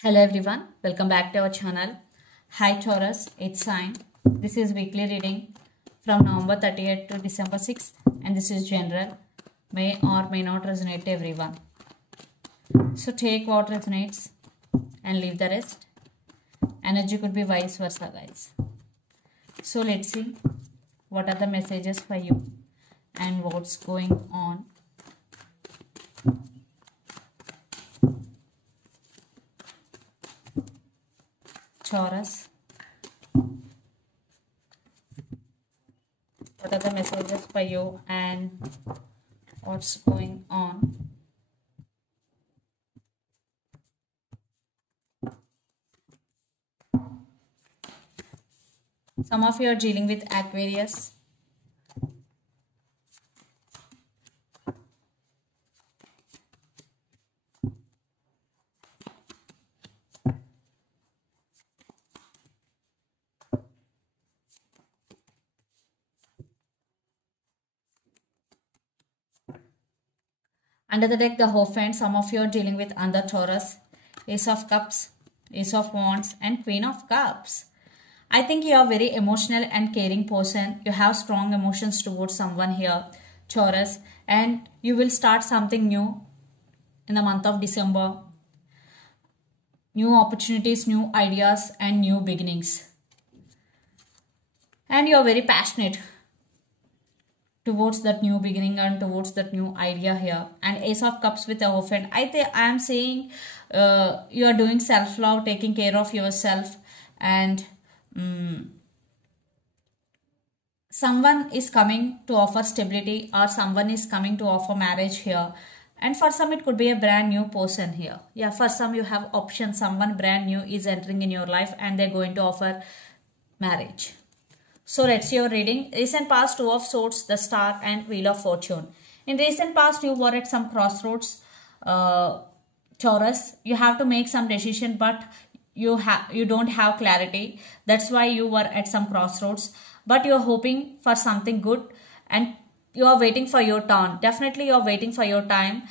Hello everyone, welcome back to our channel. Hi Taurus, it's Sign. This is weekly reading from November 30th to December 6th, and this is general. May or may not resonate to everyone. So take what resonates and leave the rest. Energy could be vice versa, guys. So let's see what are the messages for you and what's going on. Taurus, what are the messages for you and what's going on? Some of you are dealing with Aquarius. Under the deck, the Hierophant. Some of you are dealing with under Taurus, Ace of Cups, Ace of Wands, and Queen of Cups. I think you are a very emotional and caring person. You have strong emotions towards someone here, Taurus, and you will start something new in the month of December. New opportunities, new ideas, and new beginnings. And you are very passionate towards that new beginning and towards that new idea here. And Ace of Cups with the Hierophant. I am saying you are doing self-love, taking care of yourself, and someone is coming to offer stability, or someone is coming to offer marriage here. And for some it could be a brand new person here. Yeah, for some you have options. Someone brand new is entering in your life and they're going to offer marriage. So let's see your reading. Recent past, Two of Swords, the Star, and Wheel of Fortune. In recent past, you were at some crossroads, Taurus. You have to make some decision, but you don't have clarity. That's why you were at some crossroads. But you're hoping for something good, and you are waiting for your turn. Definitely, you're waiting for your time.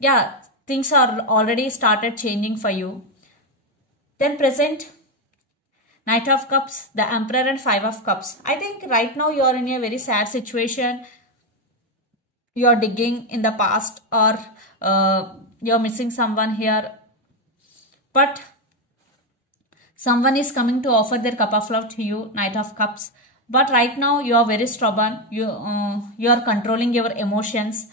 Yeah, things are already started changing for you. Then present, Knight of Cups, the Emperor, and Five of Cups. I think right now you are in a very sad situation. You are digging in the past, or you are missing someone here. But someone is coming to offer their cup of love to you, Knight of Cups. But right now you are very stubborn. You are controlling your emotions.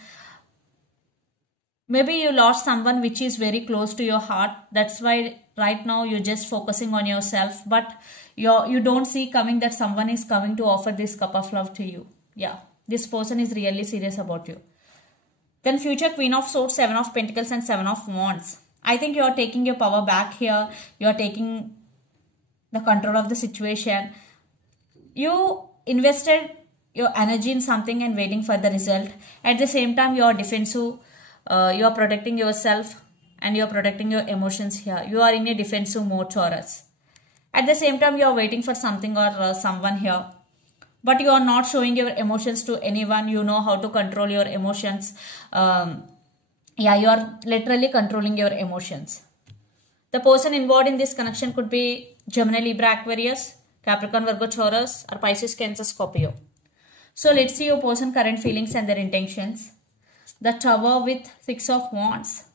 Maybe you lost someone which is very close to your heart. That's why right now you're just focusing on yourself. But you don't see coming that someone is coming to offer this cup of love to you. Yeah, this person is really serious about you. Then future Queen of Swords, Seven of Pentacles, and Seven of Wands. I think you are taking your power back here. You are taking the control of the situation. You invested your energy in something and waiting for the result. At the same time, you are defensive. You are protecting yourself and you are protecting your emotions here. You are in a defensive mode, Taurus. At the same time, you are waiting for something or someone here. But you are not showing your emotions to anyone. You know how to control your emotions. Yeah, you are literally controlling your emotions. The person involved in this connection could be Gemini, Libra, Aquarius, Capricorn, Virgo, Taurus, or Pisces, Cancer, Scorpio. So let's see your person's current feelings and their intentions. The Tower with Six of Wands.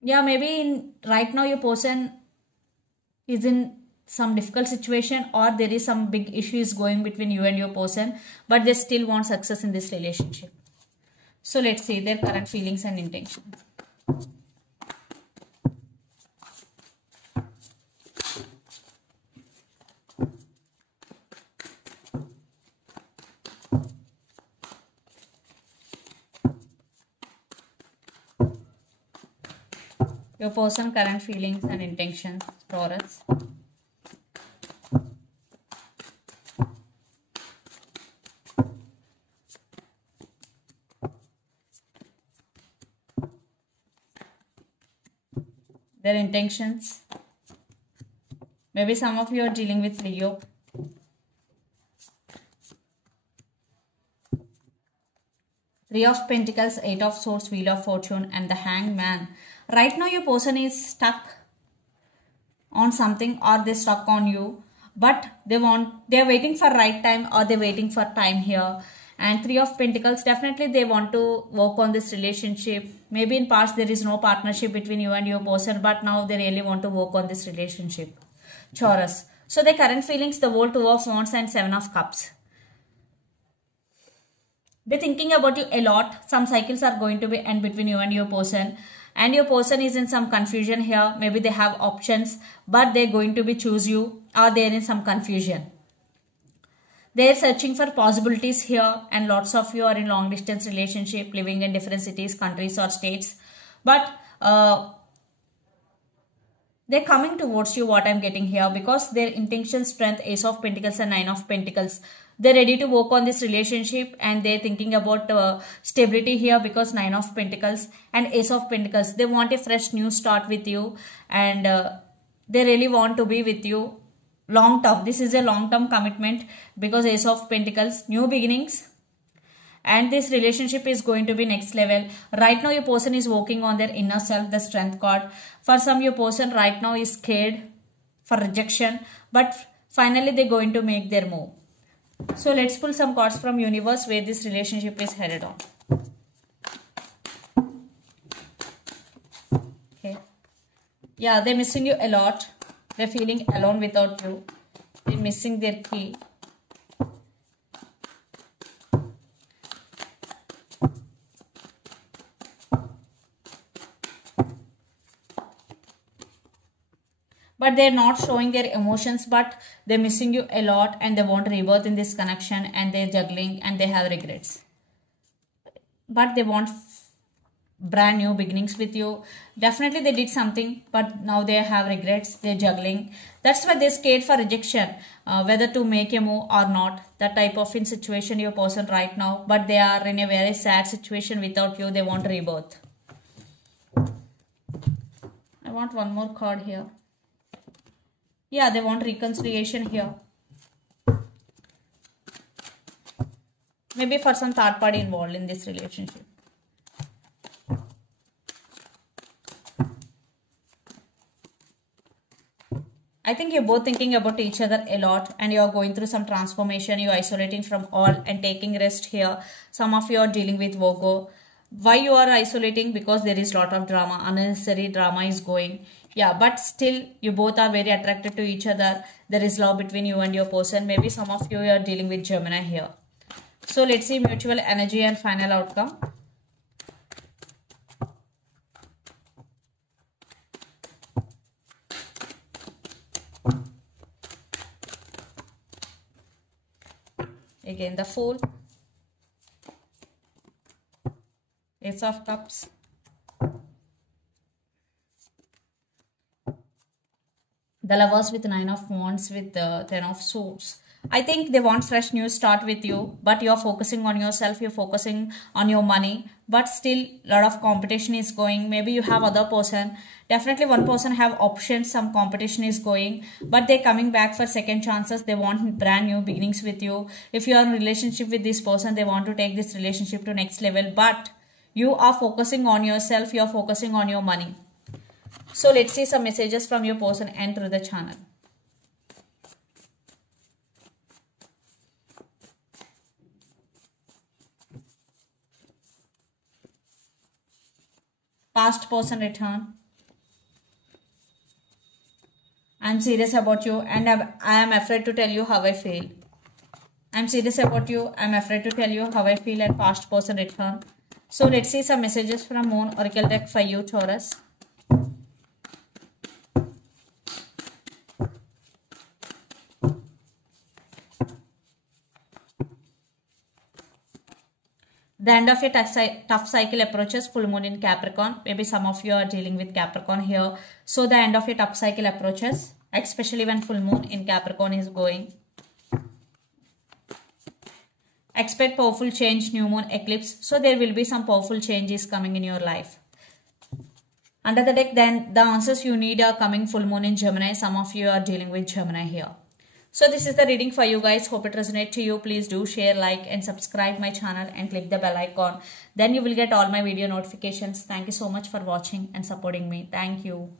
Yeah, maybe right now your person is in some difficult situation, or there is some big issues going between you and your person, but they still want success in this relationship. So let's see their current feelings and intentions. Your person current feelings and intentions, Taurus. Their intentions. Maybe some of you are dealing with Leo. Three of Pentacles, Eight of Swords, Wheel of Fortune, and the Hanged Man. Right now your person is stuck on something, or they stuck on you, but they're waiting for right time, or they're waiting for time here. And Three of Pentacles, definitely they want to work on this relationship. Maybe in past there is no partnership between you and your person, but now they really want to work on this relationship. Taurus. So their current feelings, the whole Two of Wands and Seven of Cups. They're thinking about you a lot. Some cycles are going to be end between you and your person. And your person is in some confusion here. Maybe they have options, but they're going to be choose you, or they're in some confusion. They're searching for possibilities here, and lots of you are in long distance relationship, living in different cities, countries or states. But they're coming towards you, what I'm getting here, because their intention, strength, Ace of Pentacles and Nine of Pentacles. They're ready to work on this relationship, and they're thinking about stability here, because Nine of Pentacles and Ace of Pentacles. They want a fresh new start with you, and they really want to be with you long term. This is a long term commitment, because Ace of Pentacles, new beginnings. And this relationship is going to be next level. Right now your person is working on their inner self, the Strength card. For some, your person right now is scared for rejection, but finally they're going to make their move. So let's pull some cards from universe where this relationship is headed on. Okay. Yeah, they're missing you a lot. They're feeling alone without you. They're missing their key. But they're not showing their emotions, but they're missing you a lot, and they want rebirth in this connection, and they're juggling, and they have regrets. But they want brand new beginnings with you. Definitely they did something, but now they have regrets. They're juggling. That's why they're scared for rejection, whether to make a move or not. That type of in situation your person right now, but they are in a very sad situation without you. They want rebirth. I want one more card here. Yeah, they want reconciliation here. Maybe for some third party involved in this relationship. I think you're both thinking about each other a lot, and you're going through some transformation. You're isolating from all and taking rest here. Some of you are dealing with Virgo. Why you are isolating? Because there is a lot of drama. Unnecessary drama is going. Yeah, but still you both are very attracted to each other. There is love between you and your person. Maybe some of you are dealing with Gemini here. So let's see mutual energy and final outcome. Again the Fool. Ace of Cups. The Lovers with Nine of Wands with the Ten of Swords. I think they want fresh new start with you, but you're focusing on yourself, you're focusing on your money, but still a lot of competition is going. Maybe you have other person. Definitely one person have options, some competition is going, but they're coming back for second chances. They want brand new beginnings with you. If you are in a relationship with this person, they want to take this relationship to next level, but you are focusing on yourself, you're focusing on your money. So let's see some messages from your person and through the channel. Past person return. I'm serious about you, and I am afraid to tell you how I feel. I'm serious about you. I'm afraid to tell you how I feel, and past person return. So let's see some messages from Moon Oracle deck for you, Taurus. The end of your tough cycle approaches. Full moon in Capricorn. Maybe some of you are dealing with Capricorn here. So the end of your tough cycle approaches, especially when full moon in Capricorn is going. Expect powerful change, new moon, eclipse. So there will be some powerful changes coming in your life. Under the deck, then the answers you need are coming. Full moon in Gemini. Some of you are dealing with Gemini here. So this is the reading for you guys. Hope it resonates to you. Please do share, like and subscribe my channel and click the bell icon. Then you will get all my video notifications. Thank you so much for watching and supporting me. Thank you.